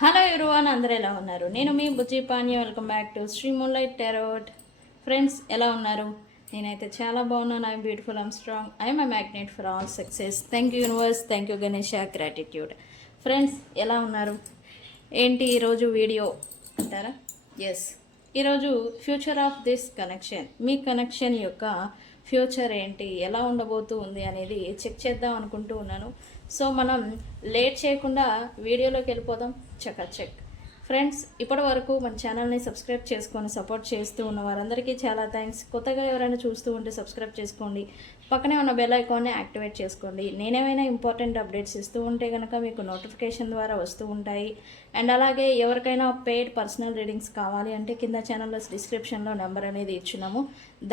Hello everyone, అందరూ ఎలా ఉన్నారు? నేను మీ Bujji Pani. Welcome back to Sri moonlight tarot. Friends, ఎలా ఉన్నారు? నేనైతే చాలా బాగున్నాను. I'm beautiful, I'm strong, I'm my magnet for all success. Thank you universe, thank you Ganesha, gratitude. Friends, ఎలా ఉన్నారు? ఏంటి ఈరోజు వీడియో అంటారా? ఎస్, ఈరోజు ఫ్యూచర్ ఆఫ్ దిస్ కనెక్షన్, మీ కనెక్షన్ యొక్క ఫ్యూచర్ ఏంటి, ఎలా ఉండబోతూ ఉంది అనేది చెక్ చేద్దాం అనుకుంటూ ఉన్నాను. సో మనం లేట్ చేయకుండా వీడియోలోకి వెళ్ళిపోదాం. చెక్ ఫ్రెండ్స్, ఇప్పటి వరకు మన ఛానల్ని సబ్స్క్రైబ్ చేసుకొని సపోర్ట్ చేస్తూ ఉన్న వారందరికీ చాలా థ్యాంక్స్. కొత్తగా ఎవరైనా చూస్తూ ఉంటే సబ్స్క్రైబ్ చేసుకోండి, పక్కనే ఉన్న బెల్ ఐకాన్ని యాక్టివేట్ చేసుకోండి. నేనేమైనా ఇంపార్టెంట్ అప్డేట్స్ ఇస్తూ ఉంటే కనుక మీకు నోటిఫికేషన్ ద్వారా వస్తూ ఉంటాయి. అండ్ అలాగే ఎవరికైనా పెయిడ్ పర్సనల్ రీడింగ్స్ కావాలి అంటే కింద ఛానల్లో డిస్క్రిప్షన్లో నెంబర్ అనేది ఇచ్చున్నాము,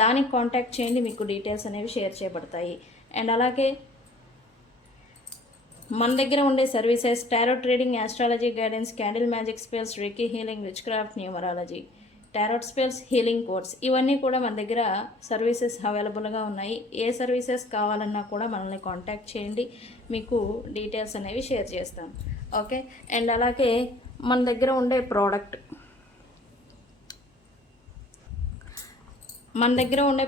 దానికి కాంటాక్ట్ చేయండి, మీకు డీటెయిల్స్ అనేవి షేర్ చేయబడతాయి. అండ్ అలాగే మన దగ్గర ఉండే services tarot trading, astrology guidance, candle magic spells, reiki healing, which craft, numerology, tarot spells, healing codes, ఇవన్నీ కూడా మన దగ్గర సర్వీసెస్ అవైలబుల్గా ఉన్నాయి. ఏ సర్వీసెస్ కావాలన్నా కూడా మనల్ని కాంటాక్ట్ చేయండి, మీకు డీటెయిల్స్ అనేవి షేర్ చేస్తాం. ఓకే. అండ్ అలాగే మన దగ్గర ఉండే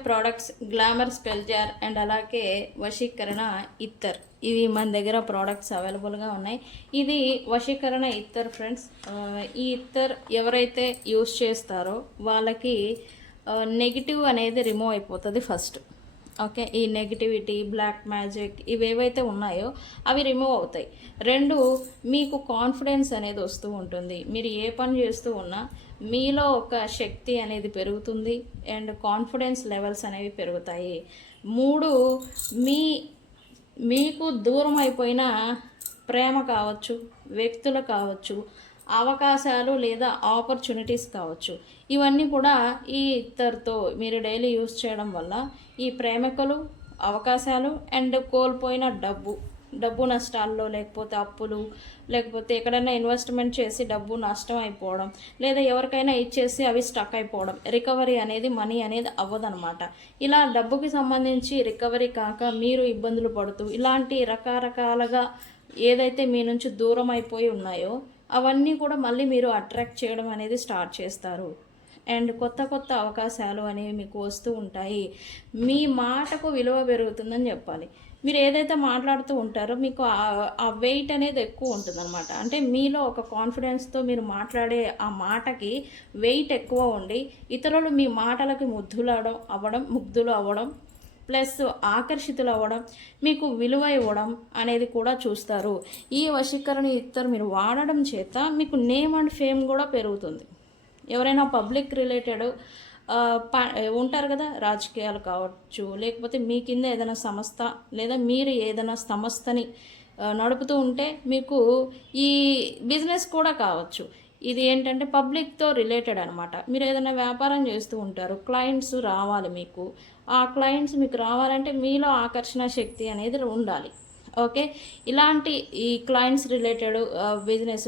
products glamour spell jar and అలాగే వశీకరణ ఇత్తర్, ఇవి మన దగ్గర ప్రోడక్ట్స్ అవైలబుల్గా ఉన్నాయి. ఇది వశీకరణ ఇత్తర్ ఫ్రెండ్స్. ఈ ఇత్తర్ ఎవరైతే యూస్ చేస్తారో వాళ్ళకి నెగిటివ్ అనేది రిమూవ్ అయిపోతుంది ఫస్ట్. ఓకే, ఈ నెగిటివిటీ, బ్లాక్ మ్యాజిక్, ఇవేవైతే ఉన్నాయో అవి రిమూవ్ అవుతాయి. రెండు, మీకు కాన్ఫిడెన్స్ అనేది వస్తూ ఉంటుంది. మీరు ఏ పని చేస్తూ ఉన్నా మీలో ఒక శక్తి అనేది పెరుగుతుంది అండ్ కాన్ఫిడెన్స్ లెవెల్స్ అనేవి పెరుగుతాయి. మూడు, మీకు దూరం అయిపోయిన ప్రేమ కావచ్చు, వ్యక్తులు కావచ్చు, అవకాశాలు లేదా ఆపర్చునిటీస్ కావచ్చు, ఇవన్నీ కూడా ఈ ఇద్దరితో మీరు డైలీ యూస్ చేయడం వల్ల ఈ ప్రేమికులు, అవకాశాలు అండ్ కోల్పోయిన డబ్బు నష్టాల్లో, లేకపోతే అప్పులు, లేకపోతే ఎక్కడైనా ఇన్వెస్ట్మెంట్ చేసి డబ్బు నష్టం అయిపోవడం, లేదా ఎవరికైనా ఇచ్చేసి అవి స్టక్ అయిపోవడం, రికవరీ అనేది మనీ అనేది అవ్వదనమాట. ఇలా డబ్బుకి సంబంధించి రికవరీ కాక మీరు ఇబ్బందులు పడుతూ ఇలాంటి రకరకాలుగా ఏదైతే మీ నుంచి దూరం అయిపోయి ఉన్నాయో అవన్నీ కూడా మళ్ళీ మీరు అట్రాక్ట్ చేయడం అనేది స్టార్ట్ చేస్తారు. అండ్ కొత్త అవకాశాలు అనేవి మీకు వస్తూ ఉంటాయి. మీ మాటకు విలువ పెరుగుతుందని చెప్పాలి. మీరు ఏదైతే మాట్లాడుతూ ఉంటారో మీకు ఆ వెయిట్ అనేది ఎక్కువ ఉంటుందన్నమాట. అంటే మీలో ఒక కాన్ఫిడెన్స్తో మీరు మాట్లాడే ఆ మాటకి వెయిట్ ఎక్కువ ఉండి ఇతరులు మీ మాటలకి ముగ్ధులు అవ్వడం ప్లస్ ఆకర్షితులు అవ్వడం, మీకు విలువ ఇవ్వడం అనేది కూడా చూస్తారు. ఈ వశీకరణ ఇత్తరు మీరు వాడడం చేత మీకు నేమ్ అండ్ ఫేమ్ కూడా పెరుగుతుంది. ఎవరైనా పబ్లిక్ రిలేటెడ్ ఉంటారు కదా, రాజకీయాలు కావచ్చు, లేకపోతే మీ కింద ఏదైనా సంస్థ లేదా మీరు ఏదైనా సంస్థని నడుపుతూ ఉంటే మీకు ఈ బిజినెస్ కూడా కావచ్చు. ఇది ఏంటంటే పబ్లిక్తో రిలేటెడ్ అనమాట. మీరు ఏదైనా వ్యాపారం చేస్తూ ఉంటారు, క్లయింట్స్ రావాలి మీకు. ఆ క్లయింట్స్ మీకు రావాలంటే మీలో ఆకర్షణ శక్తి అనేది ఉండాలి. ఓకే, ఇలాంటి ఈ క్లయింట్స్ రిలేటెడ్ బిజినెస్,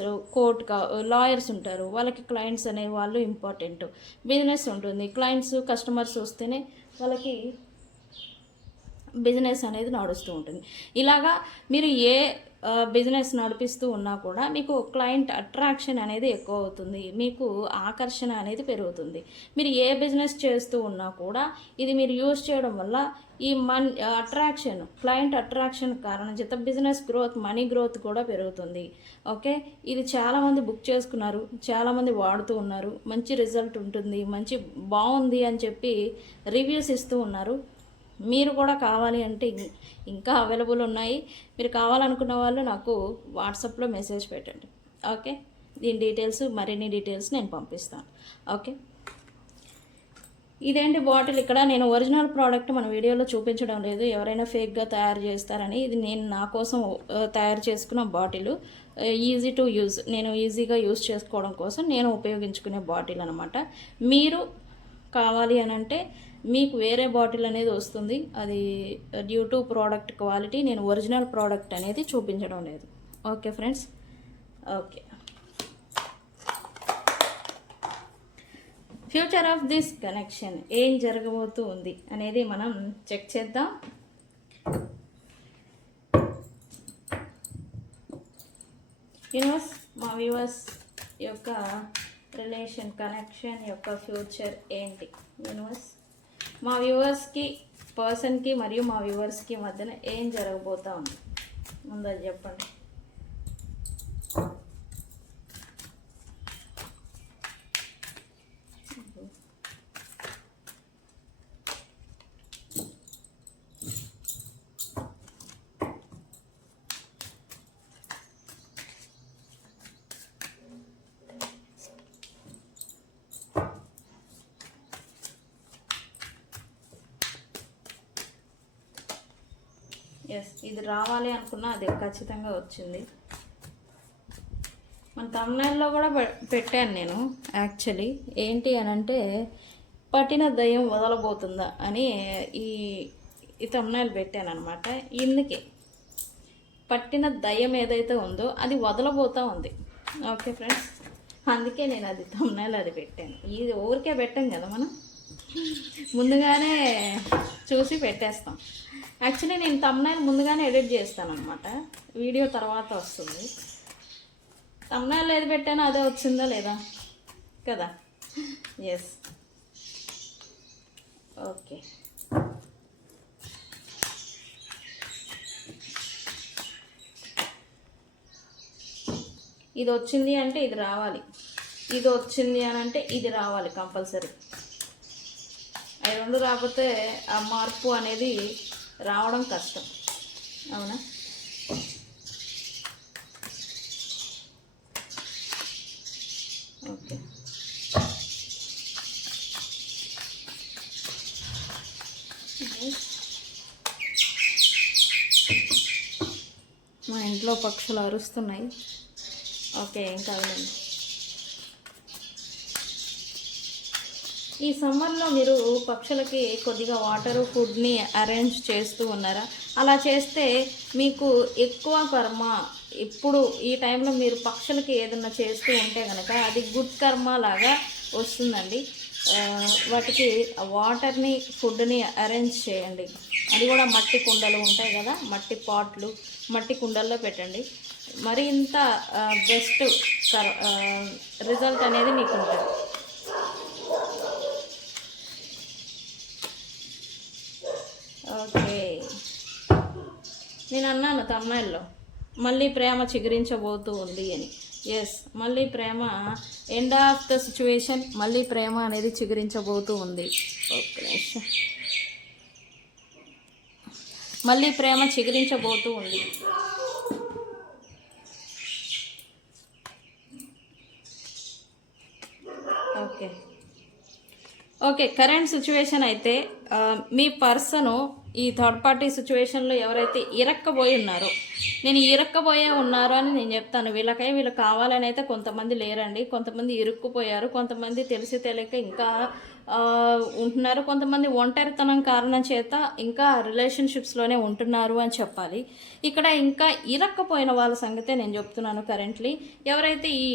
లాయర్స్ ఉంటారు, వాళ్ళకి క్లయింట్స్ అనే వాళ్ళు ఇంపార్టెంట్. బిజినెస్ ఉంటుంది, క్లయింట్స్ కస్టమర్స్ వస్తేనే వాళ్ళకి బిజినెస్ అనేది నడుస్తూ ఉంటుంది. ఇలాగా మీరు ఏ బిజినెస్ నడిపిస్తూ ఉన్నా కూడా మీకు క్లయింట్ అట్రాక్షన్ అనేది ఎక్కువ అవుతుంది, మీకు ఆకర్షణ అనేది పెరుగుతుంది. మీరు ఏ బిజినెస్ చేస్తూ ఉన్నా కూడా ఇది మీరు యూజ్ చేయడం వల్ల ఈ క్లయింట్ అట్రాక్షన్ కారణం చేత బిజినెస్ గ్రోత్, మనీ గ్రోత్ కూడా పెరుగుతుంది. ఓకే, ఇది చాలామంది బుక్ చేసుకున్నారు, చాలామంది వాడుతూ ఉన్నారు, మంచి రిజల్ట్ ఉంటుంది, బాగుంది అని చెప్పి రివ్యూస్ ఇస్తూ ఉన్నారు. మీరు కూడా కావాలి అంటే ఇంకా అవైలబుల్ ఉన్నాయి. మీరు కావాలనుకున్న వాళ్ళు నాకు వాట్సాప్లో మెసేజ్ పెట్టండి. ఓకే, దీని డీటెయిల్స్, మరిన్ని డీటెయిల్స్ నేను పంపిస్తాను. ఓకే, ఇదేంటి బాటిల్, ఇక్కడ నేను ఒరిజినల్ ప్రోడక్ట్ మన వీడియోలో చూపించడం లేదు, ఎవరైనా ఫేక్గా తయారు చేస్తారని. ఇది నేను నా కోసం తయారు చేసుకున్న బాటిల్, ఈజీ టు యూజ్, నేను ఈజీగా యూజ్ చేసుకోవడం కోసం నేను ఉపయోగించుకునే బాటిల్ అనమాట. మీరు కావాలి అని అంటే మీకు వేరే బాటిల్ అనేది వస్తుంది, అది డ్యూ టు ప్రోడక్ట్ క్వాలిటీ నేను ఒరిజినల్ ప్రోడక్ట్ అనేది చూపించడం లేదు. Okay friends, okay. Future of this connection, ఏం జరగబోతూ ఉంది అనేది మనం చెక్ చేద్దాం. యూనివర్స్, మా వ్యూవర్స్ యొక్క రిలేషన్ కనెక్షన్ యొక్క ఫ్యూచర్ ఏంటి యూనివర్స్? మా వ్యూవర్స్కి పర్సన్కి మరియు మా వ్యూవర్స్కి మధ్యన ఏం జరగబోతా ఉంది ముందు అది చెప్పండి. ఎస్, ఇది రావాలి అనుకున్నా అది ఖచ్చితంగా వచ్చింది. మన తమిళనాడులో కూడా పెట్టాను నేను యాక్చువల్లీ. ఏంటి అని అంటే పట్టిన దయ్యం వదలబోతుందా అని ఈ తమిళనాడు పెట్టాను అనమాట. ఇందుకే పట్టిన దయ్యం ఏదైతే ఉందో అది వదలబోతూ ఉంది. ఓకే ఫ్రెండ్స్, అందుకే నేను అది తమిళనాడు అది పెట్టాను. ఇది ఊరికే పెట్టాం కదా మనం, ముందుగానే చూసి పెట్టేస్తాం. యాక్చువల్లీ నేను తమ్నైల్ ముందుగానే ఎడిట్ చేస్తాను అనమాట, వీడియో తర్వాత వస్తుంది. తమ్నైల్ ఏది పెట్టానో అదే వచ్చిందా లేదా కదా? Yes, okay. ఇది వచ్చింది అంటే ఇది రావాలి, ఇది వచ్చింది అని అంటే ఇది రావాలి కంపల్సరీ. అవి రెండు రాకపోతే ఆ మార్పు అనేది రావడం కష్టం, అవునా? ఓకే, మా ఇంట్లో పక్షులు అరుస్తున్నాయి. ఓకే, ఏం కాదులేండి. ఈ సమ్మర్లో మీరు పక్షులకి కొద్దిగా వాటరు ఫుడ్ని అరేంజ్ చేస్తూ ఉన్నారా? అలా చేస్తే మీకు ఎక్కువ కర్మ ఇప్పుడు ఈ టైంలో మీరు పక్షులకి ఏదన్నా చేస్తూ ఉంటే కనుక అది గుడ్ కర్మ లాగా వస్తుందండి. వాటికి వాటర్ని ఫుడ్ని అరేంజ్ చేయండి. అది కూడా మట్టి కుండలు ఉంటాయి కదా, మట్టి పాట్లు, మట్టి కుండల్లో పెట్టండి. మరింత బెస్ట్ రిజల్ట్ అనేది మీకు ఉంటుంది. ఓకే, నేను అన్నాను తమిళనాడులో మళ్ళీ ప్రేమ చిగురించబోతూ ఉంది అని. ఎస్, మళ్ళీ ప్రేమ ఎండ్ ఆఫ్ ద సిచ్యువేషన్, మళ్ళీ ప్రేమ అనేది చిగురించబోతూ ఉంది. ఓకే, మళ్ళీ ప్రేమ చిగురించబోతూ ఉంది. ఓకే ఓకే, కరెంట్ సిచ్యువేషన్ అయితే మీ పర్సను ఈ థర్డ్ పార్టీ సిచ్యువేషన్లో ఎవరైతే ఇరక్కబోయి ఉన్నారో, నేను ఇరక్కబోయే ఉన్నారో అని నేను చెప్తాను. వీళ్ళు కావాలని అయితే కొంతమంది లేరండి, కొంతమంది ఇరుక్కుపోయారు, కొంతమంది తెలిసి తెలియక ఇంకా ఉంటున్నారు, కొంతమంది ఒంటరితనం కారణం చేత ఇంకా రిలేషన్షిప్స్లోనే ఉంటున్నారు అని చెప్పాలి. ఇక్కడ ఇంకా ఇరక్కపోయిన వాళ్ళ సంగతే నేను చెప్తున్నాను. కరెంట్లీ ఎవరైతే ఈ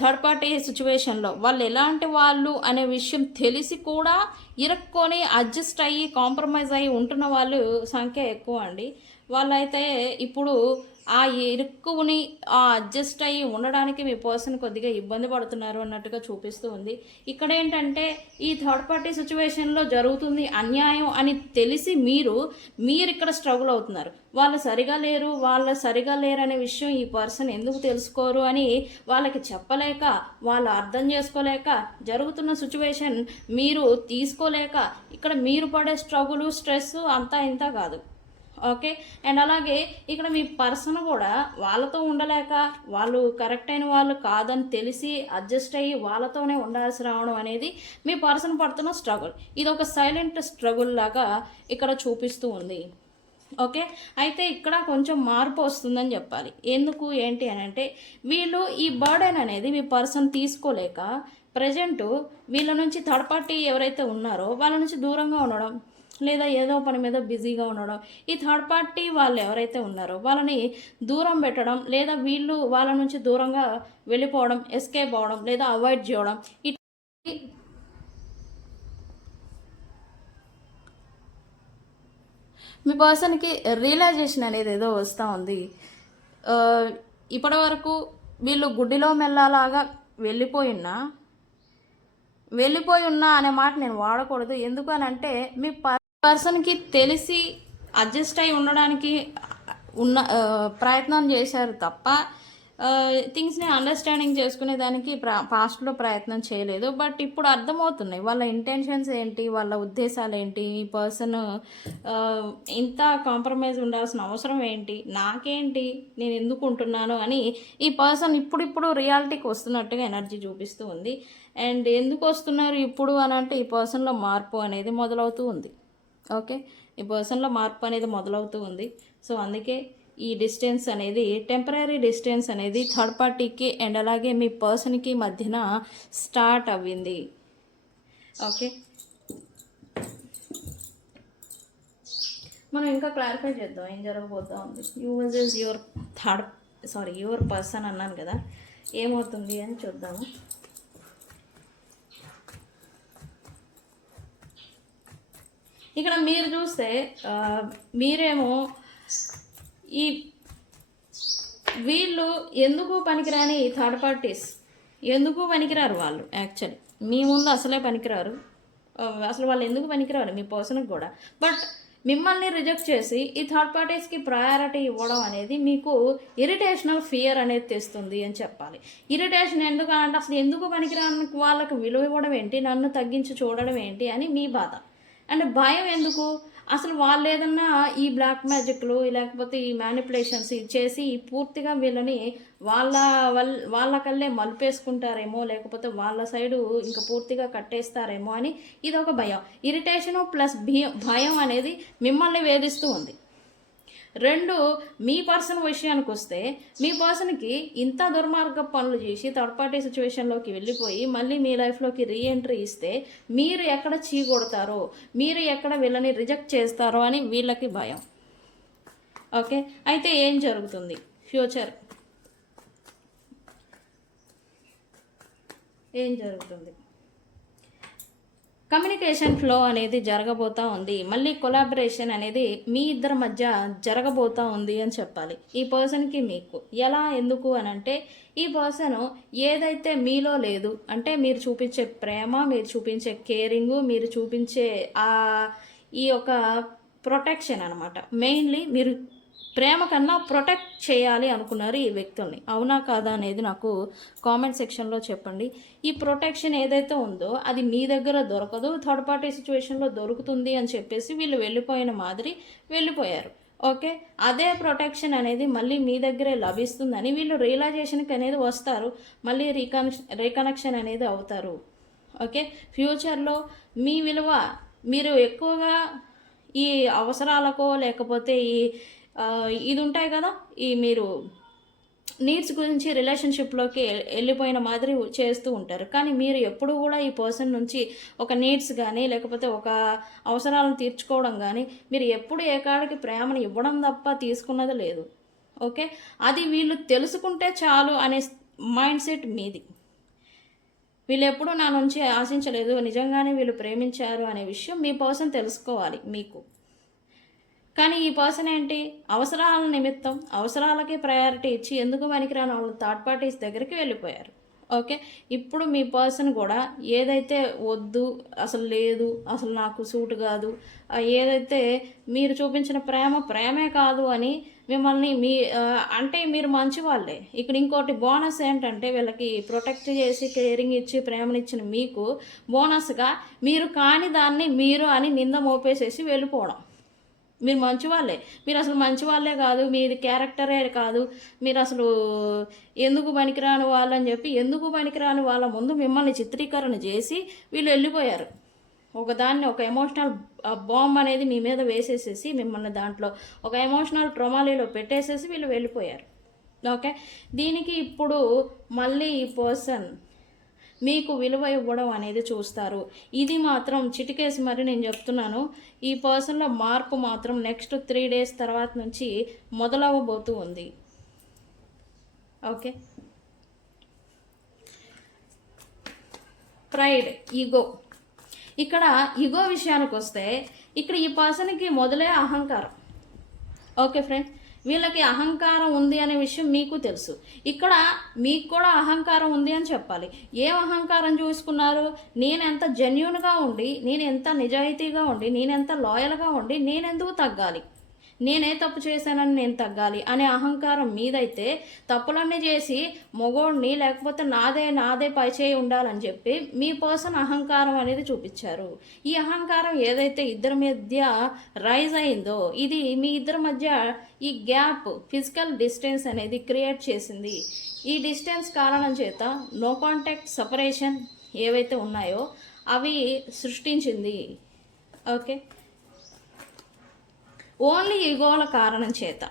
థర్డ్ పార్టీ సిచ్యువేషన్లో వాళ్ళు ఎలాంటి వాళ్ళు అనే విషయం తెలిసి కూడా ఇరుక్కొని అడ్జస్ట్ అయ్యి కాంప్రమైజ్ అయ్యి ఉంటున్న వాళ్ళు సంఖ్య ఎక్కువ అండి. వాళ్ళైతే ఇప్పుడు ఆ ఇరుక్కుని ఆ అడ్జస్ట్ అయ్యి ఉండడానికి మీ పర్సన్ కొద్దిగా ఇబ్బంది పడుతున్నారు అన్నట్టుగా చూపిస్తూ ఉంది. ఇక్కడ ఏంటంటే ఈ థర్డ్ పార్టీ సిచ్యువేషన్లో జరుగుతుంది అన్యాయం అని తెలిసి మీరు ఇక్కడ స్ట్రగుల్ అవుతున్నారు. వాళ్ళు సరిగా లేరు అనే విషయం ఈ పర్సన్ ఎందుకు తెలుసుకోరు అని వాళ్ళకి చెప్పలేక, వాళ్ళు అర్థం చేసుకోలేక, జరుగుతున్న సిచ్యువేషన్ మీరు తీసుకోలేక ఇక్కడ మీరు పడే స్ట్రగుల్ స్ట్రెస్ అంతా ఇంత కాదు. ఓకే, అండ్ అలాగే ఇక్కడ మీ పర్సన్ కూడా వాళ్ళతో ఉండలేక, వాళ్ళు కరెక్ట్ అయిన వాళ్ళు కాదని తెలిసి అడ్జస్ట్ అయ్యి వాళ్ళతోనే ఉండాల్సి రావడం అనేది మీ పర్సన్ పడుతున్న స్ట్రగుల్. ఇది ఒక సైలెంట్ స్ట్రగుల్ లాగా ఇక్కడ చూపిస్తూ ఉంది. ఓకే, అయితే ఇక్కడ కొంచెం మార్పు వస్తుందని చెప్పాలి. ఎందుకు ఏంటి అని అంటే వీళ్ళు ఈ బర్డెన్ అనేది మీ పర్సన్ తీసుకోలేక ప్రజెంట్ వీళ్ళ నుంచి థర్డ్ పార్టీ ఎవరైతే ఉన్నారో వాళ్ళ నుంచి దూరంగా ఉండడం, లేదా ఏదో పని మీద బిజీగా ఉండడం, ఈ థర్డ్ పార్టీ వాళ్ళు ఎవరైతే ఉన్నారో వాళ్ళని దూరం పెట్టడం, లేదా వీళ్ళు వాళ్ళ నుంచి దూరంగా వెళ్ళిపోవడం, ఎస్కేప్ అవ్వడం, లేదా అవాయిడ్ చేయడం. మీ పర్సన్కి రియలైజేషన్ అనేది ఏదో వస్తూ ఉంది. ఇప్పటి వరకు వీళ్ళు గుడ్డిలో మెల్లలాగా వెళ్ళిపోయి ఉన్నా అనే మాట నేను వాడకూడదు. ఎందుకనంటే మీ పర్సన్కి తెలిసి అడ్జస్ట్ అయి ఉండడానికి ప్రయత్నం చేశారు తప్ప థింగ్స్ని అండర్స్టాండింగ్ చేసుకునే దానికి పాస్ట్లో ప్రయత్నం చేయలేదు. బట్ ఇప్పుడు అర్థమవుతున్నాయి వాళ్ళ ఇంటెన్షన్స్ ఏంటి, వాళ్ళ ఉద్దేశాలు ఏంటి, ఈ పర్సన్ ఇంత కాంప్రమైజ్ ఉండాల్సిన అవసరం ఏంటి, నాకేంటి, నేను ఎందుకు ఉంటున్నాను అని ఈ పర్సన్ ఇప్పుడు రియాలిటీకి వస్తున్నట్టుగా ఎనర్జీ చూపిస్తూ ఉంది. అండ్ ఎందుకు వస్తున్నారు ఇప్పుడు అని అంటే ఈ పర్సన్లో మార్పు అనేది మొదలవుతూ ఉంది. ఓకే, ఈ పర్సన్లో మార్పు అనేది మొదలవుతూ ఉంది. సో అందుకే ఈ డిస్టెన్స్ అనేది, టెంపరీ డిస్టెన్స్ అనేది థర్డ్ పార్టీకి అండ్ అలాగే మీ పర్సన్కి మధ్యన స్టార్ట్ అవ్వింది. ఓకే, మనం ఇంకా క్లారిఫై చేద్దాం ఏం జరగబోతా ఉంది. యూజ్ ఇస్ యువర్ పర్సన్ అన్నాను కదా, ఏమవుతుంది అని చూద్దాము. ఇక్కడ మీరు చూస్తే మీరేమో ఈ వీళ్ళు ఎందుకు పనికిరాని థర్డ్ పార్టీస్, ఎందుకు పనికిరారు వాళ్ళు. యాక్చువల్లీ మీ ముందు అసలే పనికిరారు. అసలు వాళ్ళు ఎందుకు పనికిరారు మీ పర్సన్కి కూడా. బట్ మిమ్మల్ని రిజెక్ట్ చేసి ఈ థర్డ్ పార్టీస్కి ప్రయారిటీ ఇవ్వడం అనేది మీకు ఇరిటేషనల్ ఫియర్ అనేది తెస్తుంది అని చెప్పాలి. ఇరిటేషన్ ఎందుకు అంటే అసలు ఎందుకు పనికిరాని వాళ్ళకి విలువ ఇవ్వడం ఏంటి, నన్ను తగ్గించి చూడడం ఏంటి అని మీ బాధ. అండ్ భయం ఎందుకు, అసలు వాళ్ళు ఏదన్నా ఈ బ్లాక్ మ్యాజిక్లు లేకపోతే ఈ మ్యానిపులేషన్స్ ఇచ్చేసి పూర్తిగా వీళ్ళని వాళ్ళకల్లే మలుపేసుకుంటారేమో, లేకపోతే వాళ్ళ సైడు ఇంకా పూర్తిగా కట్టేస్తారేమో అని ఇది ఒక భయం. ఇరిటేషను ప్లస్ భయం అనేది మిమ్మల్ని వేధిస్తూ ఉంది. రెండు, మీ పర్సన్ విషయానికి వస్తే మీ పర్సన్కి ఇంత దుర్మార్గ పనులు చేసి థర్డ్ పార్టీ సిచ్యువేషన్లోకి వెళ్ళిపోయి మళ్ళీ మీ లైఫ్లోకి రీఎంట్రీ ఇస్తే మీరు ఎక్కడ చీకొడతారో, మీరు ఎక్కడ వీళ్ళని రిజెక్ట్ చేస్తారో అని వీళ్ళకి భయం. ఓకే, అయితే ఏం జరుగుతుంది ఫ్యూచర్, ఏం జరుగుతుంది? కమ్యూనికేషన్ ఫ్లో అనేది జరగబోతూ ఉంది. మళ్ళీ కొలాబరేషన్ అనేది మీ ఇద్దరి మధ్య జరగబోతూ ఉంది అని చెప్పాలి ఈ పర్సన్కి మీకు. ఎలా, ఎందుకు అని అంటే ఈ పర్సన్ ఏదైతే మీలో లేదు అంటే మీరు చూపించే ప్రేమ, మీరు చూపించే కేరింగు, మీరు చూపించే ఈ యొక్క ప్రొటెక్షన్ అనమాట. మెయిన్లీ మీరు ప్రేమ కన్నా ప్రొటెక్ట్ చేయాలి అనుకున్నారు ఈ వ్యక్తుల్ని. అవునా కాదా అనేది నాకు కామెంట్ సెక్షన్లో చెప్పండి. ఈ ప్రొటెక్షన్ ఏదైతే ఉందో అది మీ దగ్గర దొరకదు, థర్డ్ పార్టీ సిచ్యువేషన్లో దొరుకుతుంది అని చెప్పేసి వీళ్ళు వెళ్ళిపోయిన మాదిరి వెళ్ళిపోయారు. ఓకే, అదే ప్రొటెక్షన్ అనేది మళ్ళీ మీ దగ్గరే లభిస్తుందని వీళ్ళు రియలైజేషన్కి అనేది వస్తారు, మళ్ళీ రీకనెక్షన్ అనేది అవుతారు. ఓకే, ఫ్యూచర్లో మీ విలువ మీరు ఎక్కువగా ఈ అవసరాలకో లేకపోతే ఇది ఉంటాయి కదా, ఈ మీరు నీడ్స్ గురించి రిలేషన్షిప్లోకి వెళ్ళిపోయిన మాదిరి చేస్తూ ఉంటారు. కానీ మీరు ఎప్పుడు కూడా ఈ పర్సన్ నుంచి ఒక నీడ్స్ కానీ లేకపోతే ఒక అవసరాలను తీర్చుకోవడం కానీ మీరు ఎప్పుడు ఏకాడికి ప్రేమను ఇవ్వడం తప్ప తీసుకున్నది లేదు. ఓకే, అది వీళ్ళు తెలుసుకుంటే చాలు అనే మైండ్ సెట్ మీది. వీళ్ళు ఎప్పుడు నా నుంచి ఆశించలేదు, నిజంగానే వీళ్ళు ప్రేమించారు అనే విషయం మీ పర్సన్ తెలుసుకోవాలి మీకు. కానీ ఈ పర్సన్ ఏంటి, అవసరాల నిమిత్తం అవసరాలకి ప్రయారిటీ ఇచ్చి ఎందుకు పనికిరాని వాళ్ళు థర్డ్ పార్టీస్ దగ్గరికి వెళ్ళిపోయారు. ఓకే, ఇప్పుడు మీ పర్సన్ కూడా ఏదైతే వద్దు, అసలు లేదు, అసలు నాకు సూట్ కాదు, ఏదైతే మీరు చూపించిన ప్రేమే కాదు అని మిమ్మల్ని అంటే మీరు మంచి వాళ్ళే. ఇక్కడ ఇంకోటి బోనస్ ఏంటంటే వీళ్ళకి ప్రొటెక్ట్ చేసి కేరింగ్ ఇచ్చి ప్రేమనిచ్చిన మీకు బోనస్గా మీరు కాని దాన్ని మీరు అని నింద మోపేసేసి వెళ్ళిపోవడం. మీరు మంచి వాళ్ళే, మీరు అసలు మంచి వాళ్ళే కాదు, మీది క్యారెక్టరే కాదు, మీరు అసలు ఎందుకు పనికిరాని వాళ్ళని చెప్పి ఎందుకు పనికిరాని వాళ్ళ ముందు మిమ్మల్ని చిత్రీకరణ చేసి వీళ్ళు వెళ్ళిపోయారు. ఒక ఎమోషనల్ బాంబ్ అనేది మీ మీద వేసేసేసి మిమ్మల్ని దాంట్లో ఒక ఎమోషనల్ ట్రోమాలీలో పెట్టేసేసి వీళ్ళు వెళ్ళిపోయారు. ఓకే, దీనికి ఇప్పుడు మళ్ళీ ఈ పర్సన్ మీకు విలువ ఇవ్వడం అనేది చూస్తారు. ఇది మాత్రం చిటికేసి మరి నేను చెప్తున్నాను, ఈ పర్సన్లో మార్పు మాత్రం నెక్స్ట్ 3 days తర్వాత నుంచి మొదలవ్వబోతూ ఉంది. Okay, pride, ego. ఇక్కడ ఈగో విషయానికి వస్తే ఇక్కడ ఈ పర్సన్కి మొదలే అహంకారం. ఓకే ఫ్రెండ్స్, వీళ్ళకి అహంకారం ఉంది అనే విషయం మీకు తెలుసు. ఇక్కడ మీకు కూడా అహంకారం ఉంది అని చెప్పాలి. ఏం అహంకారం చూసుకున్నారు? నేనెంత జెన్యూన్గా ఉండి, నేను ఎంత నిజాయితీగా ఉండి, నేనెంత లాయల్గా ఉండి, నేనెందుకు తగ్గాలి, నేనే తప్పు చేశానని నేను తగ్గాలి అనే అహంకారం మీదైతే తప్పులన్నీ చేసి మొగోడిని లేకపోతే నాదే పైచేయి ఉండాలని చెప్పి మీ పర్సన్ అహంకారం అనేది చూపించారు. ఈ అహంకారం ఏదైతే ఇద్దరి మధ్య రైజ్ అయిందో ఇది మీ ఇద్దరి మధ్య ఈ గ్యాప్, ఫిజికల్ డిస్టెన్స్ అనేది క్రియేట్ చేసింది. ఈ డిస్టెన్స్ కారణం చేత నో కాంటాక్ట్, సపరేషన్ ఏవైతే ఉన్నాయో అవి సృష్టించింది. ఓకే, ఓన్లీ ఈగోల కారణం చేత.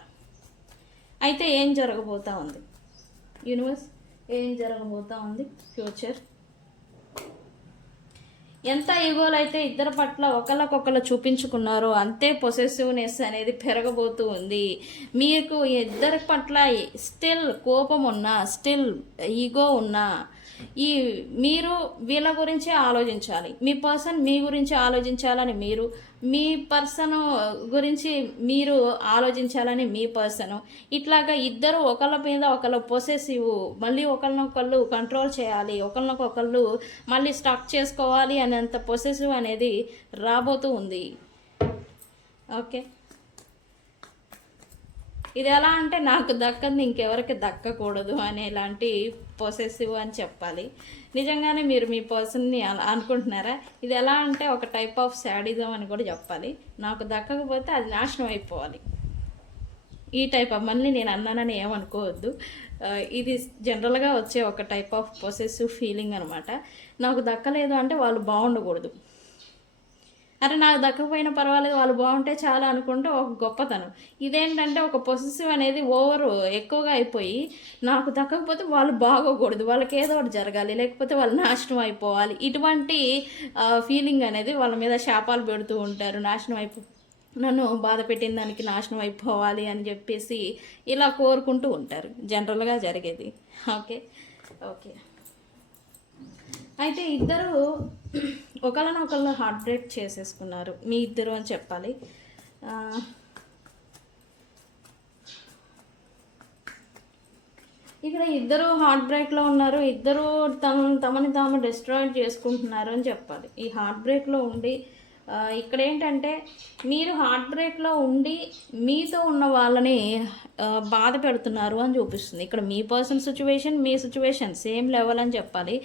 అయితే ఏం జరగబోతా ఉంది యూనివర్స్, ఏం జరగబోతా ఉంది ఫ్యూచర్? ఎంత ఈగోలు అయితే ఇద్దరి పట్ల ఒకళ్ళకొకళ్ళు చూపించుకున్నారో అంతే పొసెసివ్నెస్ అనేది పెరగబోతూ ఉంది. మీకు ఇద్దరి పట్ల స్టిల్ కోపం ఉన్నా, స్టిల్ ఈగో ఉన్నా, మీరు వీళ్ళ గురించే ఆలోచించాలి. మీ పర్సన్ మీ గురించి ఆలోచించాలని మీరు, మీ పర్సన్ గురించి మీరు ఆలోచించాలని మీ పర్సన్, ఇట్లాగా ఇద్దరు ఒకళ్ళ మీద ఒకళ్ళు పొసెసివ్, మళ్ళీ ఒకళ్ళనొకళ్ళు కంట్రోల్ చేయాలి, ఒకళ్ళనొకళ్ళు మళ్ళీ స్టాక్ చేసుకోవాలి అనేంత పొసెసివ్ అనేది రాబోతూ ఉంది. ఓకే, ఇది ఎలా అంటే నాకు దక్కంది ఇంకెవరికి దక్కకూడదు అనేలాంటి పొసెసివ్ అని చెప్పాలి. నిజంగానే మీరు మీ పర్సన్ని అనుకుంటున్నారా? ఇది ఎలా అంటే ఒక టైప్ ఆఫ్ శాడిజం అని కూడా చెప్పాలి. నాకు దక్కకపోతే అది నాశనం అయిపోవాలి, ఈ టైప్ ఆఫ్, మళ్ళీ నేను అన్నానని ఏమనుకోవద్దు, ఇది జనరల్గా వచ్చే ఒక టైప్ ఆఫ్ పొసెసివ్ ఫీలింగ్ అనమాట. నాకు దక్కలేదు అంటే వాళ్ళు బాగుండకూడదు, అరే నాకు దక్కకపోయినా పర్వాలేదు వాళ్ళు బాగుంటే చాలా అనుకుంటే ఒక గొప్పతనం. ఇదేంటంటే ఒక పొసెసివ్ అనేది ఎక్కువగా అయిపోయి నాకు దక్కకపోతే వాళ్ళు బాగోకూడదు, వాళ్ళకి ఏదో ఒకటి జరగాలి, లేకపోతే వాళ్ళు నాశనం అయిపోవాలి, ఇటువంటి ఫీలింగ్ అనేది వాళ్ళ మీద శాపాలు పెడుతూ ఉంటారు. నన్ను బాధ పెట్టిన దానికి నాశనం అయిపోవాలి అని చెప్పేసి ఇలా కోరుకుంటూ ఉంటారు, జనరల్గా జరిగేది. ఓకే ఓకే, అయితే ఇద్దరు ఒకళ్ళనొకళ్ళు హార్ట్ బ్రేక్ చేసేసుకున్నారు, మీ ఇద్దరు అని చెప్పాలి. ఇక్కడ ఇద్దరు హార్ట్ బ్రేక్లో ఉన్నారు, ఇద్దరు తమని తాము డిస్ట్రాయ్ చేసుకుంటున్నారు అని చెప్పాలి. ఈ హార్ట్ బ్రేక్లో ఉండి ఇక్కడ ఏంటంటే మీరు హార్ట్ బ్రేక్లో ఉండి మీతో ఉన్న వాళ్ళని బాధ పెడుతున్నారు అని చూపిస్తుంది. ఇక్కడ మీ పర్సన్ సిచ్యువేషన్, మీ సిచ్యువేషన్ సేమ్ లెవెల్ అని చెప్పాలి.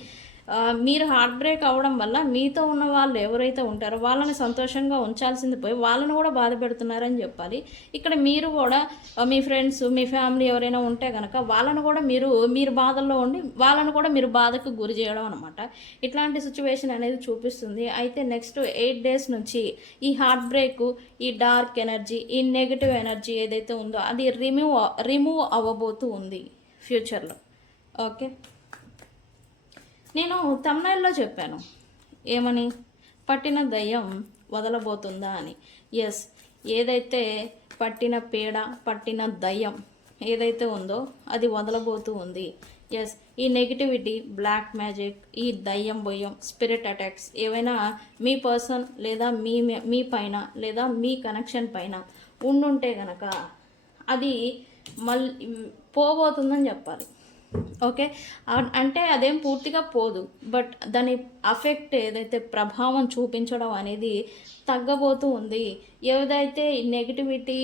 మీరు హార్ట్ బ్రేక్ అవ్వడం వల్ల మీతో ఉన్న వాళ్ళు ఎవరైతే ఉంటారో వాళ్ళని సంతోషంగా ఉంచాల్సింది పోయి వాళ్ళని కూడా బాధ పెడుతున్నారని చెప్పాలి. ఇక్కడ మీరు కూడా మీ ఫ్రెండ్స్, మీ ఫ్యామిలీ ఎవరైనా ఉంటే కనుక వాళ్ళను కూడా మీరు బాధల్లో ఉండి వాళ్ళను కూడా మీరు బాధకు గురి చేయడం అనమాట. ఇట్లాంటి సిచ్యువేషన్ అనేది చూపిస్తుంది. అయితే నెక్స్ట్ 8 days నుంచి ఈ హార్ట్ బ్రేక్, ఈ డార్క్ ఎనర్జీ, ఈ నెగిటివ్ ఎనర్జీ ఏదైతే ఉందో అది రిమూవ్ అవ్వబోతూ ఉంది ఫ్యూచర్లో. ఓకే, నేను తమ్నైల్లో చెప్పాను ఏమని, పట్టిన దయ్యం వదలబోతుందా అని. ఎస్, ఏదైతే పట్టిన పీడ, పట్టిన దయ్యం ఏదైతే ఉందో అది వదలబోతూ ఉంది. ఎస్, ఈ నెగిటివిటీ, బ్లాక్ మ్యాజిక్, ఈ దయ్యం బొయ్యం, స్పిరిట్ అటాక్స్ ఏవైనా మీ పర్సన్ లేదా మీ పైన లేదా మీ కనెక్షన్ పైన ఉండుంటే కనుక అది మళ్ళీ పోబోతుందని చెప్పాలి. ఓకే, అంటే అదేం పూర్తిగా పోదు, బట్ దాని అఫెక్ట్ ఏదైతే ప్రభావం చూపించడం అనేది తగ్గబోతూ ఉంది. ఏదైతే నెగిటివిటీ,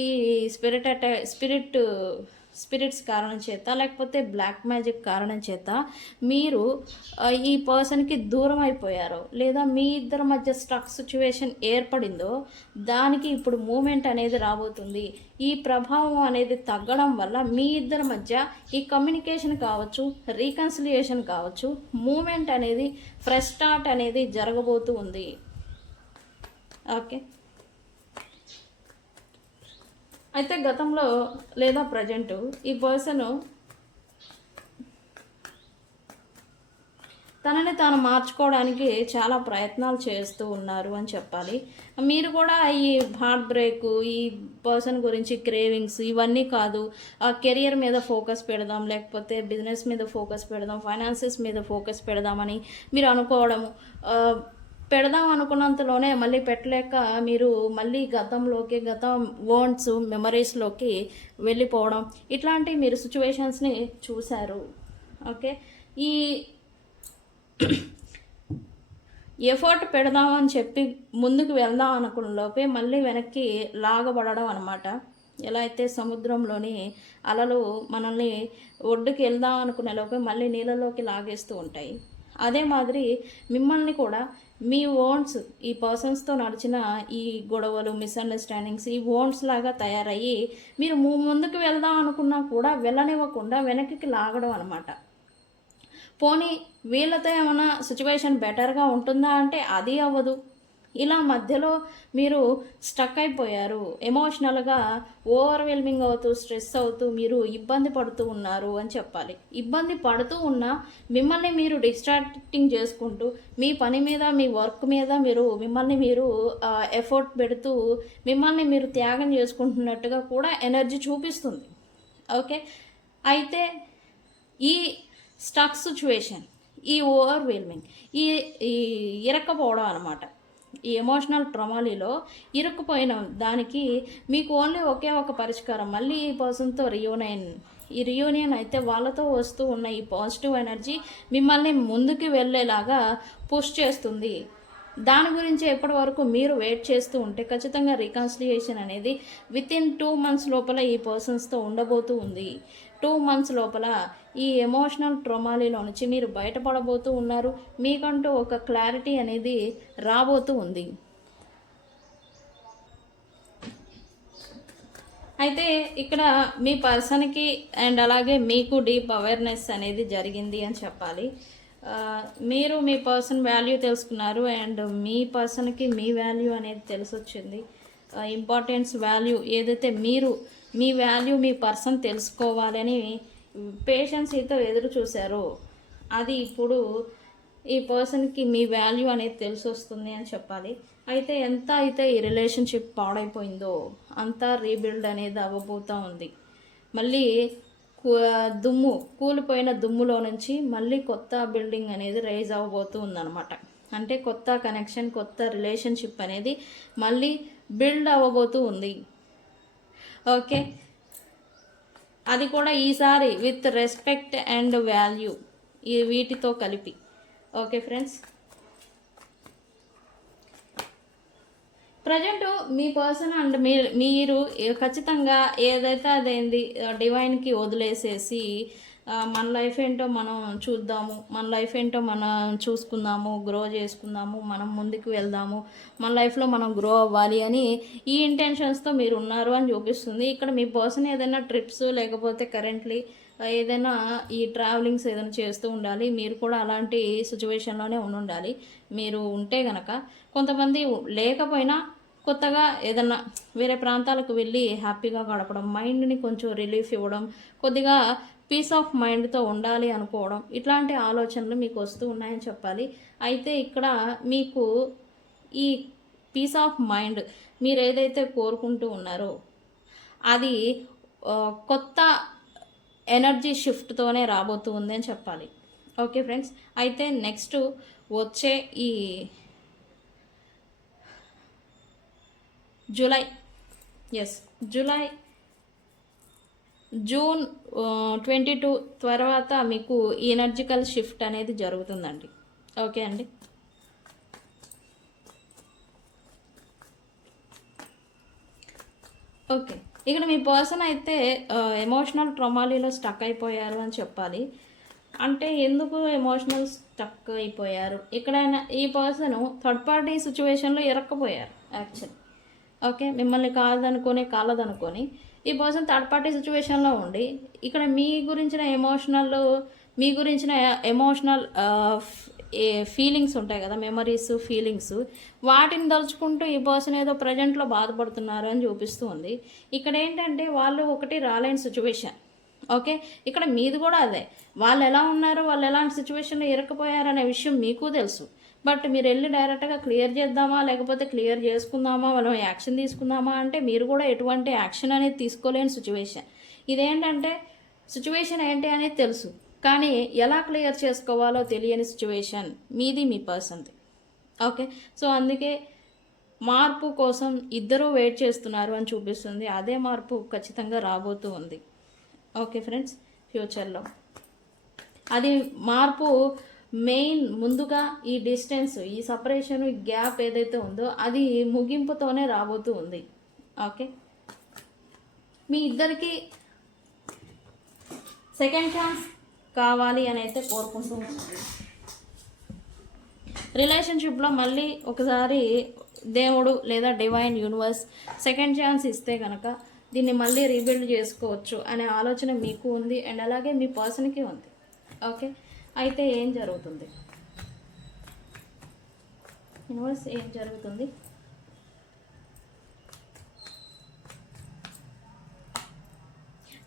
స్పిరిట్స్ కారణం చేత లేకపోతే బ్లాక్ మ్యాజిక్ కారణం చేత మీరు ఈ పర్సన్కి దూరం అయిపోయారో లేదా మీ ఇద్దరి మధ్య స్ట్రక్ సిచ్యువేషన్ ఏర్పడిందో దానికి ఇప్పుడు మూమెంట్ అనేది రాబోతుంది. ఈ ప్రభావం అనేది తగ్గడం వల్ల మీ ఇద్దరి మధ్య ఈ కమ్యూనికేషన్ కావచ్చు, రీకన్సిలియేషన్ కావచ్చు, మూమెంట్ అనేది ఫ్రెష్ స్టార్ట్ అనేది జరగబోతూ ఉంది. ఓకే, అయితే గతంలో లేదా ప్రజెంటు ఈ పర్సను తనని తాను మార్చుకోవడానికి చాలా ప్రయత్నాలు చేస్తూ ఉన్నారు అని చెప్పాలి. మీరు కూడా ఈ హార్ట్ బ్రేక్, ఈ పర్సన్ గురించి క్రేవింగ్స్ ఇవన్నీ కాదు, కెరియర్ మీద ఫోకస్ పెడదాం, లేకపోతే బిజినెస్ మీద ఫోకస్ పెడదాం, ఫైనాన్సెస్ మీద ఫోకస్ పెడదామని మీరు అనుకోవడము, పెడదాం అనుకున్నంతలోనే మళ్ళీ పెట్టలేక మీరు మళ్ళీ గతం వోంట్స్ మెమరీస్లోకి వెళ్ళిపోవడం, ఇట్లాంటి మీరు సిచ్యువేషన్స్ని చూశారు. ఓకే, ఈ ఎఫర్ట్ పెడదామని చెప్పి ముందుకు వెళ్దాం అనుకున్న లోపే మళ్ళీ వెనక్కి లాగబడడం అనమాట. ఎలా అయితే సముద్రంలోని అలలు మనల్ని ఒడ్డుకి వెళ్దాం అనుకునే లోపే మళ్ళీ నీళ్ళలోకి లాగేస్తూ ఉంటాయి. అదే మాదిరి మిమ్మల్ని కూడా మీ ఓన్స్, ఈ పర్సన్స్తో నడిచిన ఈ గొడవలు, మిస్అండర్స్టాండింగ్స్ ఈ ఓన్స్ లాగా తయారయ్యి మీరు ముందుకు వెళ్దాం అనుకున్నా కూడా వెళ్ళనివ్వకుండా వెనక్కి లాగడం అనమాట. పోనీ వీళ్ళతో ఏమైనా సిచ్యువేషన్ బెటర్గా ఉంటుందా అంటే అది అవ్వదు. ఇలా మధ్యలో మీరు స్టక్ అయిపోయారు, ఎమోషనల్గా ఓవర్వెల్మింగ్ అవుతూ స్ట్రెస్ అవుతూ మీరు ఇబ్బంది పడుతూ ఉన్నారు అని చెప్పాలి. ఇబ్బంది పడుతూ ఉన్నా మిమ్మల్ని మీరు డిస్ట్రాక్టింగ్ చేసుకుంటూ మీ పని మీద, మీ వర్క్ మీద మిమ్మల్ని మీరు ఎఫర్ట్ పెడుతూ మిమ్మల్ని మీరు త్యాగం చేసుకుంటున్నట్టుగా కూడా ఎనర్జీ చూపిస్తుంది. ఓకే, అయితే ఈ స్టక్ సిచ్యువేషన్, ఈ ఓవర్వెల్మింగ్, ఈ ఇరక్కపోవడం అనమాట, ఈ ఎమోషనల్ ట్రామాలీలో ఇరుక్కుపోయిన దానికి మీకు ఓన్లీ ఒకే ఒక పరిష్కారం, మళ్ళీ ఈ పర్సన్తో ఈ రియూనియన్ అయితే వాళ్ళతో వస్తూ ఉన్న ఈ పాజిటివ్ ఎనర్జీ మిమ్మల్ని ముందుకు వెళ్ళేలాగా పుష్ చేస్తుంది. దాని గురించి ఎప్పటి వరకు మీరు వెయిట్ చేస్తూ ఉంటే ఖచ్చితంగా రికన్సిలియేషన్ అనేది వితిన్ 2 months లోపల ఈ పర్సన్స్తో ఉండబోతూ ఉంది. 2 months లోపల ఈ ఎమోషనల్ ట్రామాలీలో నుంచి మీరు బయటపడబోతూ ఉన్నారు. మీకంటూ ఒక క్లారిటీ అనేది రాబోతూ ఉంది. అయితే ఇక్కడ మీ పర్సన్కి అండ్ అలాగే మీకు డీప్ అవేర్నెస్ అనేది జరిగింది అని చెప్పాలి. మీరు మీ పర్సన్ వాల్యూ తెలుసుకున్నారు అండ్ మీ పర్సన్కి మీ వాల్యూ అనేది తెలిసొచ్చింది. ఇంపార్టెన్స్ వాల్యూ ఏదైతే మీరు మీ వాల్యూ మీ పర్సన్ తెలుసుకోవాలని పేషెన్సీతో ఎదురు చూశారో అది ఇప్పుడు ఈ పర్సన్కి మీ వాల్యూ అనేది తెలిసి వస్తుంది అని చెప్పాలి. అయితే ఎంత అయితే ఈ రిలేషన్షిప్ పాడైపోయిందో అంతా రీబిల్డ్ అనేది అవ్వబోతూ ఉంది. మళ్ళీ కూలిపోయిన దుమ్ములో నుంచి మళ్ళీ కొత్త బిల్డింగ్ అనేది రైజ్ అవ్వబోతూ ఉందన్నమాట. అంటే కొత్త కనెక్షన్, కొత్త రిలేషన్షిప్ అనేది మళ్ళీ బిల్డ్ అవ్వబోతూ ఉంది. ఓకే, అది కూడా ఈసారి విత్ రెస్పెక్ట్ అండ్ వాల్యూ, ఈ వీటితో కలిపి. Okay friends, present me person and మీరు ఖచ్చితంగా ఏదైతే అదేంది డివైన్కి వదిలేసేసి మన లైఫ్ ఏంటో మనం చూద్దాము, మన లైఫ్ ఏంటో మనం చూసుకుందాము, గ్రో చేసుకుందాము, మనం ముందుకు వెళ్దాము, మన లైఫ్లో మనం గ్రో అవ్వాలి అని ఈ ఇంటెన్షన్స్తో మీరు ఉన్నారు అని చూపిస్తుంది. ఇక్కడ మీ పర్సన్ ఏదైనా ట్రిప్స్ లేకపోతే కరెంట్లీ ఏదైనా ఈ ట్రావెలింగ్స్ ఏదైనా చేస్తూ ఉండాలి. మీరు కూడా అలాంటి సిచ్యువేషన్లోనే ఉండాలి. మీరు ఉంటే గనక కొంతమంది లేకపోయినా కొత్తగా ఏదన్నా వేరే ప్రాంతాలకు వెళ్ళి హ్యాపీగా గడపడం, మైండ్ని కొంచెం రిలీఫ్ ఇవ్వడం, కొద్దిగా పీస్ ఆఫ్ మైండ్తో ఉండాలి అనుకోవడం, ఇట్లాంటి ఆలోచనలు మీకు వస్తూ ఉన్నాయని చెప్పాలి. అయితే ఇక్కడ మీకు ఈ పీస్ ఆఫ్ మైండ్ మీరు ఏదైతే కోరుకుంటూ ఉన్నారో అది కొత్త ఎనర్జీ షిఫ్ట్తోనే రాబోతూ ఉంది అని చెప్పాలి. ఓకే ఫ్రెండ్స్, అయితే నెక్స్ట్ వచ్చే ఈ జూన్ 22 తర్వాత మీకు ఈ ఎనర్జికల్ షిఫ్ట్ అనేది జరుగుతుందండి. ఓకే అండి, ఓకే, ఇక్కడ మీ పర్సన్ అయితే ఎమోషనల్ ట్రామాలీలో స్టక్ అయిపోయారు అని చెప్పాలి. అంటే ఎందుకు ఎమోషనల్ స్టక్ అయిపోయారు, ఇక్కడ ఈ పర్సన్ థర్డ్ పార్టీ సిచ్యువేషన్లో ఇరక్కపోయారు యాక్చువల్లీ. ఓకే, మిమ్మల్ని కాలదనుకొని ఈ పర్సన్ థర్డ్ పార్టీ సిచ్యువేషన్లో ఉండి ఇక్కడ మీ గురించిన ఎమోషనల్ ఫీలింగ్స్ ఉంటాయి కదా, మెమరీస్, ఫీలింగ్స్, వాటిని తలుచుకుంటూ ఈ పర్సన్ ఏదో ప్రజెంట్లో బాధపడుతున్నారు అని చూపిస్తూ ఉంది. ఇక్కడ ఏంటంటే వాళ్ళు ఒకటి రాలేని సిచ్యువేషన్. ఓకే, ఇక్కడ మీది కూడా అదే. వాళ్ళు ఎలా ఉన్నారు, వాళ్ళు ఎలాంటి సిచ్యువేషన్లో ఇరక్కపోయారనే విషయం మీకు తెలుసు. బట్ మీరు వెళ్ళి డైరెక్ట్గా క్లియర్ చేద్దామా లేకపోతే క్లియర్ చేసుకుందామా, మనం యాక్షన్ తీసుకుందామా అంటే మీరు కూడా ఎటువంటి యాక్షన్ అనేది తీసుకోలేని సిచ్యువేషన్. ఇదేంటంటే సిచ్యువేషన్ ఏంటి అనేది తెలుసు కానీ ఎలా క్లియర్ చేసుకోవాలో తెలియని సిచ్యువేషన్ మీది, మీ పర్సన్ది. ఓకే. సో అందుకే మార్పు కోసం ఇద్దరూ వెయిట్ చేస్తున్నారు అని చూపిస్తుంది. అదే మార్పు ఖచ్చితంగా రాబోతూ ఉంది. ఓకే ఫ్రెండ్స్, ఫ్యూచర్లో అది మార్పు మెయిన్ ముందుగా ఈ డిస్టెన్స్, ఈ సపరేషన్, ఈ గ్యాప్ ఏదైతే ఉందో అది ముగింపుతోనే రాబోతూ ఉంది. ఓకే, మీ ఇద్దరికి సెకండ్ ఛాన్స్ కావాలి అని అయితే కోరుకుంటూ ఉంటుంది. రిలేషన్షిప్లో మళ్ళీ ఒకసారి దేవుడు లేదా డివైన్ యూనివర్స్ సెకండ్ ఛాన్స్ ఇస్తే కనుక దీన్ని మళ్ళీ రీబిల్డ్ చేసుకోవచ్చు అనే ఆలోచన మీకు ఉంది అండ్ అలాగే మీ పర్సన్కి ఉంది. ఓకే, అయితే ఏం జరుగుతుంది యూనివర్స్, ఏం జరుగుతుంది?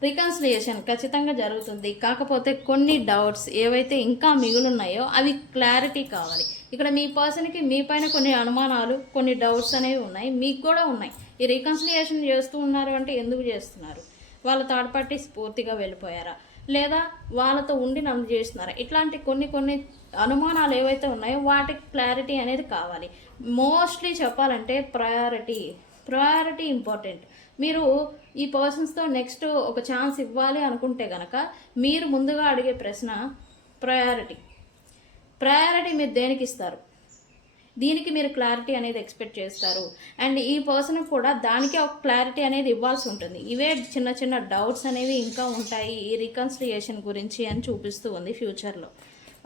రికన్సిలియేషన్ ఖచ్చితంగా జరుగుతుంది. కాకపోతే కొన్ని డౌట్స్ ఏవైతే ఇంకా మిగులున్నాయో అవి క్లారిటీ కావాలి. ఇక్కడ మీ పర్సన్కి మీ పైన కొన్ని అనుమానాలు, కొన్ని డౌట్స్ అనేవి ఉన్నాయి, మీకు కూడా ఉన్నాయి. ఈ రికన్సిలియేషన్ చేస్తూ ఉన్నారు అంటే ఎందుకు చేస్తున్నారు? వాళ్ళ థర్డ్ పార్టీస్ పూర్తిగా వెళ్ళిపోయారా, లేదా వాళ్ళతో ఉండి నన్ను చేస్తున్నారా? ఇట్లాంటి కొన్ని అనుమానాలు ఏవైతే ఉన్నాయో వాటికి క్లారిటీ అనేది కావాలి. మోస్ట్లీ చెప్పాలంటే ప్రయారిటీ ఇంపార్టెంట్. మీరు ఈ పర్సన్స్తో నెక్స్ట్ ఒక ఛాన్స్ ఇవ్వాలి అనుకుంటే కనుక మీరు ముందుగా అడిగే ప్రశ్న ప్రయారిటీ మీరు దేనికి ఇస్తారు, దీనికి మీరు క్లారిటీ అనేది ఎక్స్పెక్ట్ చేస్తారు. అండ్ ఈ పర్సన్కి కూడా దానికే ఒక క్లారిటీ అనేది ఇవ్వాల్సి ఉంటుంది. ఇవే చిన్న డౌట్స్ అనేవి ఇంకా ఉంటాయి ఈ రికన్సిలియేషన్ గురించి అని చూపిస్తూ ఉంది ఫ్యూచర్లో.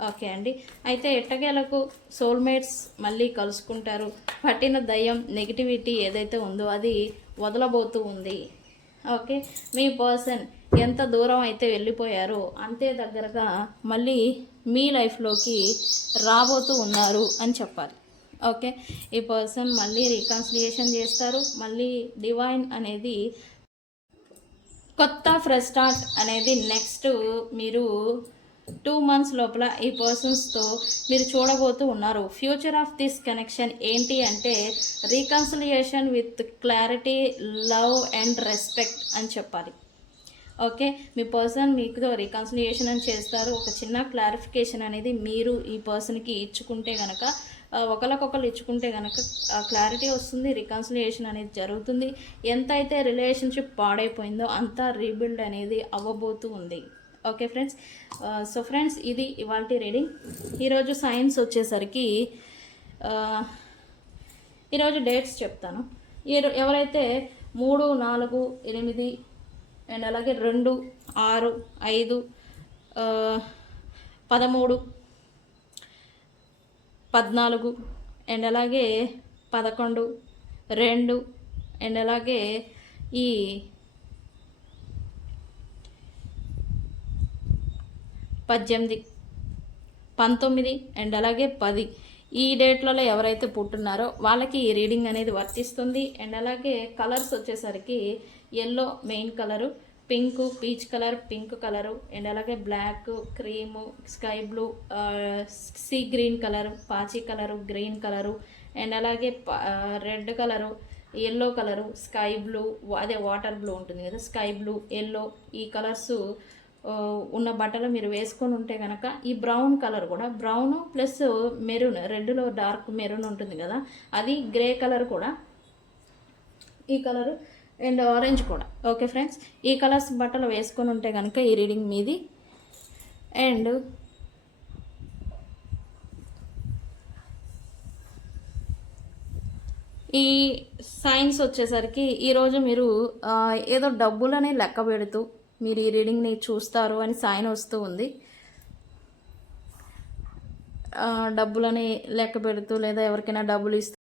ఓకే అండి, అయితే ఎట్టకేలకు సోల్మేట్స్ మళ్ళీ కలుసుకుంటారు. పట్టిన దయ్యం, నెగిటివిటీ ఏదైతే ఉందో అది వదలబోతూ ఉంది. ఓకే, మీ పర్సన్ ఎంత దూరం అయితే వెళ్ళిపోయారో అంతే దగ్గరగా మళ్ళీ మీ లైఫ్లోకి రాబోతూ ఉన్నారు అని చెప్పాలి. ఓకే, ఈ పర్సన్ మళ్ళీ రికన్సిలియేషన్ చేస్తారు. మళ్ళీ డివైన్ అనేది కొత్త ఫ్రెష్ స్టార్ట్ అనేది నెక్స్ట్ మీరు 2 months లోపల ఈ పర్సన్స్తో మీరు చూడబోతూ ఉన్నారు. ఫ్యూచర్ ఆఫ్ దిస్ కనెక్షన్ ఏంటి అంటే reconciliation with clarity, love and respect అని చెప్పాలి. ఓకే, మీ పర్సన్ మీతో రీకన్సిలియేషన్ అని చేస్తారు. ఒక చిన్న క్లారిఫికేషన్ అనేది మీరు ఈ పర్సన్కి ఇచ్చుకుంటే కనుక, ఒకరికొకరు ఇచ్చుకుంటే కనుక క్లారిటీ వస్తుంది, రికన్సిలియేషన్ అనేది జరుగుతుంది. ఎంతైతే రిలేషన్షిప్ పాడైపోయిందో అంత రీబిల్డ్ అనేది అవ్వబోతూ ఉంది. ఓకే ఫ్రెండ్స్, సో ఫ్రెండ్స్ ఇది ఇవాల్టి రీడింగ్. ఈరోజు సైన్స్ వచ్చేసరికి ఈరోజు డేట్స్ చెప్తాను. ఎవరైతే 3, 4, 8 అండ్ అలాగే 2, 6, 5, 13, 14 అండ్ అలాగే 11, 2 అండ్ అలాగే ఈ 18, 19 అండ్ అలాగే 10 ఈ డేట్లలో ఎవరైతే పుట్టున్నారో వాళ్ళకి ఈ రీడింగ్ అనేది వర్తిస్తుంది. అండ్ అలాగే కలర్స్ వచ్చేసరికి yellow main colour, pink, peach colour, pink colour and అలాగే black, cream, sky blue, sea green colour, పాచి కలరు, గ్రీన్ కలరు అండ్ అలాగే red colour, yellow colour, sky blue, అదే వాటర్ బ్లూ ఉంటుంది కదా, స్కై బ్లూ, ఎల్లో ఈ colours ఉన్న బట్టలు మీరు వేసుకొని ఉంటే కనుక ఈ బ్రౌన్ కలర్ కూడా, బ్రౌన్ ప్లస్ మెరూన్, రెడ్లో డార్క్ మెరూన్ ఉంటుంది కదా అది, గ్రే కలర్ కూడా, ఈ కలరు అండ్ ఆరెంజ్ కూడా. ఓకే ఫ్రెండ్స్, ఈ కలర్స్ బట్టలు వేసుకొని ఉంటే కనుక ఈ రీడింగ్ మీది. అండ్ ఈ సైన్స్ వచ్చేసరికి ఈరోజు మీరు ఏదో డబ్బులని లెక్క పెడుతూ మీరు ఈ రీడింగ్ని చూస్తారు అని సైన్ వస్తూ ఉంది. డబ్బులని లెక్క పెడుతూ లేదా ఎవరికైనా డబ్బులు ఇస్తూ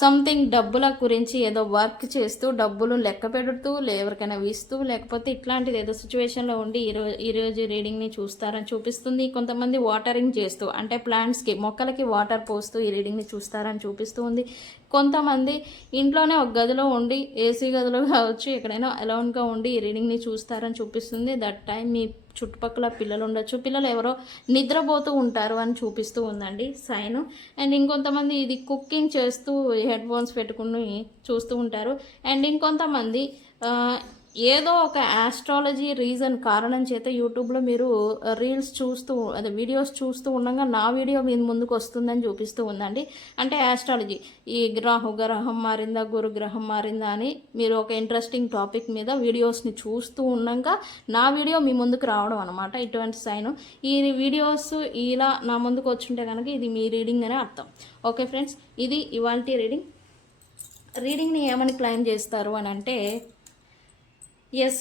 సంథింగ్ డబ్బుల గురించి ఏదో వర్క్ చేస్తూ డబ్బులు లెక్క పెడుతూ ఎవరికైనా ఇస్తూ లేకపోతే ఇట్లాంటిది ఏదో సిచ్యువేషన్లో ఉండి ఈరోజు రీడింగ్ని చూస్తారని చూపిస్తుంది. కొంతమంది వాటరింగ్ చేస్తూ అంటే ప్లాంట్స్కి, మొక్కలకి వాటర్ పోస్తూ ఈ రీడింగ్ని చూస్తారని చూపిస్తూ ఉంది. కొంతమంది ఇంట్లోనే ఒక గదిలో ఉండి, ఏసీ గదిలో కావచ్చు, ఎక్కడైనా అలౌన్గా ఉండి ఈ రీడింగ్ని చూస్తారని చూపిస్తుంది. దట్ టైం మీ చుట్టుపక్కల పిల్లలు ఉండొచ్చు, పిల్లలు ఎవరో నిద్రపోతూ ఉంటారు అని చూపిస్తూ ఉందండి సైన్. అండ్ ఇంకొంతమంది ఇది కుకింగ్ చేస్తూ హెడ్ ఫోన్స్ పెట్టుకుని చూస్తూ ఉంటారు. అండ్ ఇంకొంతమంది ఏదో ఒక ఆస్ట్రాలజీ రీజన్ కారణం చేత యూట్యూబ్లో మీరు రీల్స్ చూస్తూ అదే వీడియోస్ చూస్తూ ఉండగా నా వీడియో మీ ముందుకు వస్తుందని చూపిస్తూ ఉందండి. అంటే ఆస్ట్రాలజీ ఈ గ్రహం మారిందా, గురు గ్రహం మారిందా అని మీరు ఒక ఇంట్రెస్టింగ్ టాపిక్ మీద వీడియోస్ని చూస్తూ ఉండగా నా వీడియో మీ ముందుకు రావడం అనమాట. ఇటువంటి సైన్. ఈ వీడియోస్ ఇలా నా ముందుకు వచ్చుంటే కనుక ఇది మీ రీడింగ్ అనే అర్థం. ఓకే ఫ్రెండ్స్, ఇది ఇవాల్టి రీడింగ్ని ఏమని క్లైమ్ చేస్తారు అని అంటే, ఎస్,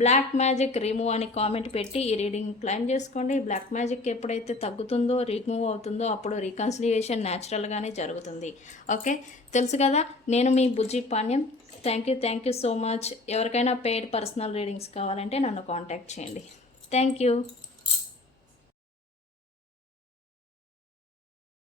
బ్లాక్ మ్యాజిక్ రిమూవ్ అని కామెంట్ పెట్టి ఈ రీడింగ్ క్లైమ్ చేసుకోండి. బ్లాక్ మ్యాజిక్ ఎప్పుడైతే తగ్గుతుందో, రిమూవ్ అవుతుందో అప్పుడు రీకన్సిలియేషన్ న్యాచురల్గానే జరుగుతుంది. ఓకే, తెలుసు కదా, నేను మీ Bujji Panyam. Thank you so much. ఎవరికైనా పెయిడ్ పర్సనల్ రీడింగ్స్ కావాలంటే నన్ను కాంటాక్ట్ చేయండి. Thank you.